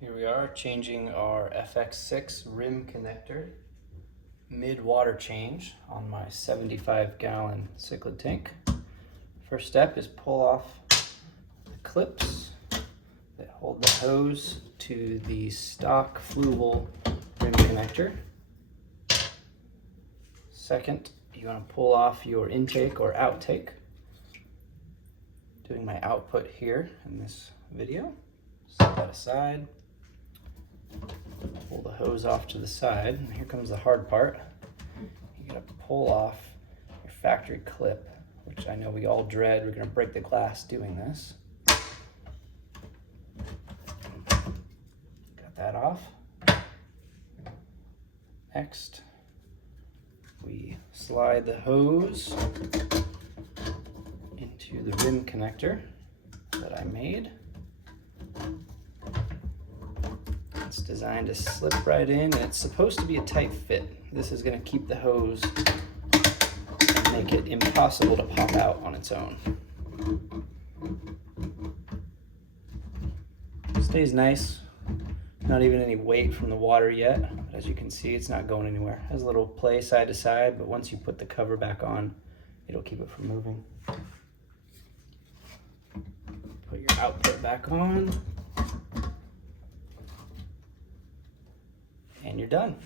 Here we are changing our FX6 rim connector mid-water change on my 75-gallon cichlid tank. First step is pull off the clips that hold the hose to the stock Fluval rim connector. Second, you want to pull off your intake or outtake. Doing my output here in this video. Set that aside. Pull the hose off to the side, and here comes the hard part. You gotta pull off your factory clip, which I know we all dread. We're gonna break the glass doing this. Got that off. Next, we slide the hose into the rim connector that I made. It's designed to slip right in, and it's supposed to be a tight fit. This is going to keep the hose and make it impossible to pop out on its own. Stays nice. Not even any weight from the water yet. But as you can see, it's not going anywhere. It has a little play side to side, but once you put the cover back on, it'll keep it from moving. Put your output back on. And you're done.